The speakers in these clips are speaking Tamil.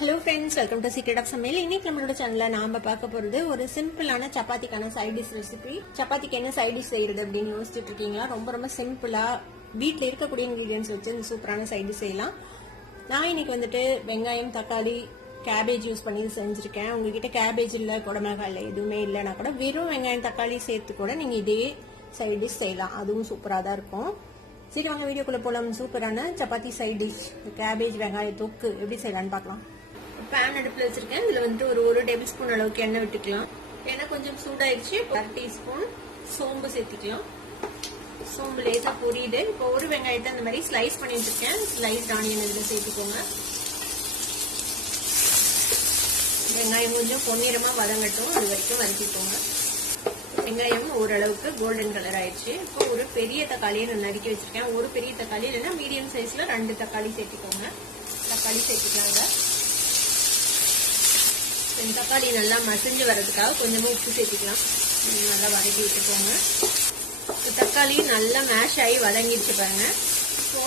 Hello friends, welcome to secret of சமையல். இன்னைக்கு நம்மளோட சேனல்ல நாம பார்க்க போறது ஒரு சிம்பிளான சப்பாத்திக்கான சைட் டிஷ் ரெசிபி. சப்பாத்திக்கு என்ன சைட் டிஷ் செய்யறது அப்படின்னு யோசிச்சுட்டு இருக்கீங்களா? ரொம்ப சிம்பிளா வீட்டில் இருக்கக்கூடிய இன்கிரீடியன்ஸ் வச்சு இந்த சூப்பரான சைட் டிஷ் செய்யலாம். நான் இன்னைக்கு வந்துட்டு வெங்காயம், தக்காளி, கேபேஜ் யூஸ் பண்ணி செஞ்சிருக்கேன். உங்ககிட்ட கேபேஜ் இல்லை, குடமிளகாய் இல்லை, எதுவுமே இல்லைன்னா கூட வெறும் வெங்காயம் தக்காளி சேர்த்து கூட நீங்க இதே சைட் டிஷ் செய்யலாம். அதுவும் சூப்பராக தான் இருக்கும். சரி, வாங்க வீடியோக்குள்ள போலாம். சூப்பரான சப்பாத்தி சைட் டிஷ் கேபேஜ் வெங்காய தொக்கு எப்படி செய்யலாம்னு பார்க்கலாம். பேன் அடுப்புல வச்சிருக்கேன். இதுல வந்துட்டு ஒரு டேபிள் ஸ்பூன் அளவுக்கு எண்ணெய் விட்டுக்கலாம். எண்ணெய் கொஞ்சம் சூடாயிடுச்சு. 1 டீஸ்பூன் சோம்பு சேர்த்துக்கலாம். சோம்பு லேசா பொரியுது. இப்போ ஒரு வெங்காயத்தை அந்த மாதிரி ஸ்லைஸ் பண்ணி வச்சிருக்கேன். ஸ்லைஸ் ஆனியன் இதுல சேர்த்துக்கோங்க. வெங்காயம் கொஞ்சம் பொன்னிறமா வதங்கட்டும், அது வரைக்கும் வதக்கிக்கோங்க. வெங்காயம் ஓரளவுக்கு கோல்டன் கலர் ஆயிடுச்சு. இப்போ ஒரு பெரிய தக்காளியை நான் நறுக்கி வச்சிருக்கேன். ஒரு பெரிய தக்காளி இல்லைன்னா மீடியம் சைஸ்ல 2 தக்காளி சேர்த்துக்கோங்க. தக்காளி சேர்த்துக்கலாங்க. தக்காளி நல்லா மசிஞ்சு வர்றதுக்காக கொஞ்சமா உப்பு சேர்த்துக்கலாம். நல்லா வதக்கி விட்டுக்கோங்க. தக்காளி நல்லா மேஷ் ஆகி வதங்கிடுச்சு பாருங்க. இப்போ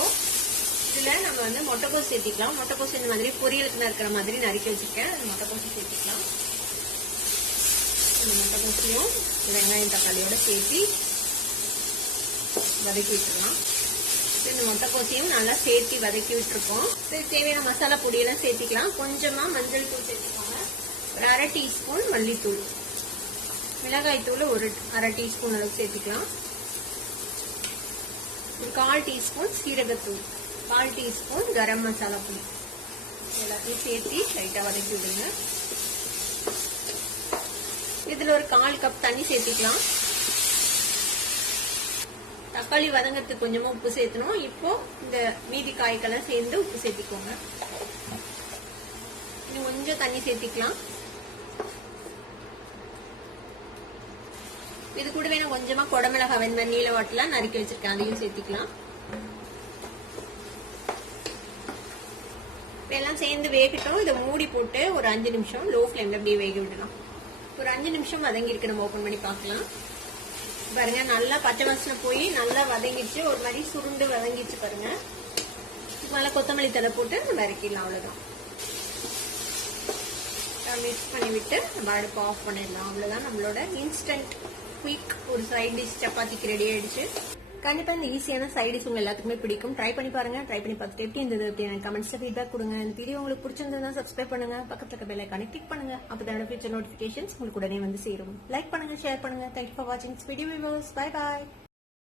இதுல நம்ம வந்து முட்டைக்கோஸ் சேர்த்திக்கலாம். முட்டைக்கோஸ் இந்த மாதிரி பொரியலுக்கு நறுக்கிற மாதிரி நறுக்கி வச்சிருக்கேன். முட்டைக்கோஸ் சேர்த்துக்கலாம். இந்த முட்டைக்கோசையும் வெங்காயம் தக்காளியோட சேர்த்து வதக்கி விட்டுருலாம். இந்த முட்டைக்கோசையும் நல்லா சேர்த்து வதக்கி விட்டுருக்கோம். சரி, தேவையான மசாலா பொடியெல்லாம் சேர்த்திக்கலாம். கொஞ்சமா மஞ்சள் தூள் சேர்த்துக்கோங்க. ஒரு 1/2 டீஸ்பூன் மல்லித்தூள், மிளகாய் தூள் ஒரு 1/2 டீஸ்பூன் அளவுக்கு சேர்த்துக்கலாம். ஒரு 1/4 டீஸ்பூன் சீரகத்தூள், 1/4 டீஸ்பூன் கரம் மசாலா பொடி எல்லாத்தையும் சேர்த்து லைட்டா வதக்கி விடுங்க. இதுல ஒரு 1/4 கப் தண்ணி சேர்த்துக்கலாம். தக்காளி வதங்கறதுக்கு கொஞ்சமா உப்பு சேர்த்தணும். இப்போ இந்த மீதி காய்க்கெல்லாம் சேர்ந்து உப்பு சேர்த்திக்கோங்க. இன்னும் கொஞ்சம் தண்ணி சேர்த்திக்கலாம். இது கூடவே நான் கொஞ்சமா குடமிளகாய் வெந்த நீல வாட்டில நறுக்கி வச்சிருக்கேன். அதையும் சேர்த்திக்கலாம். எல்லாம் சேர்ந்து வேகட்டும். இதை மூடி போட்டு ஒரு 5 நிமிஷம் லோ ஃபிளேம்ல அப்படியே வேக விடலாம். ஒரு 5 நிமிஷம் வதங்கி இருக்கு. நம்ம ஓபன் பண்ணி பார்க்கலாம். பாருங்க, நல்லா பச்சை வாசனை போய் நல்லா வதங்கிடுச்சு. ஒரு மாதிரி சுருண்டு வதங்கிடுச்சு பாருங்க. நல்லா கொத்தமல்லி தழை போட்டு நம்ம இறக்கிடலாம். அவ்வளவுதான். மிக்ஸ் பண்ணி விட்டு நம்ம அடுப்பு ஆஃப் பண்ணிடலாம். அவ்வளவுதான். நம்மளோட இன்ஸ்டன்ட் குயிக் ஒரு சைட் டிஷ் சப்பாத்திக்கு ரெடி ஆயிடுச்சு. கண்டிப்பா இந்த ஈஸியான சைட் டிஷ் உங்க எல்லாத்துக்குமே பிடிக்கும். ட்ரை பண்ணி பாருங்க. ட்ரை பண்ணி பார்த்துட்டு எப்படி இருந்தது அப்படின்னு கமெண்ட்ஸ்ல ஃபீட்பேக் கொடுங்க. இந்த வீடியோ உங்களுக்கு பிடிச்சிருந்ததுன்னா சப்ஸ்கிரைப் பண்ணுங்க. பக்கத்துல இருக்க பெல் ஐகானை கிளிக் பண்ணுங்க. அப்பதான் ஃபியூச்சர் நோட்டிபிகேஷன்ஸ் உங்களுக்கு உடனே வந்து சேரும். லைக் பண்ணுங்க, ஷேர் பண்ணுங்க. தேங்க்யூ ஃபார் வாட்சிங் திஸ் வீடியோ. Bye bye.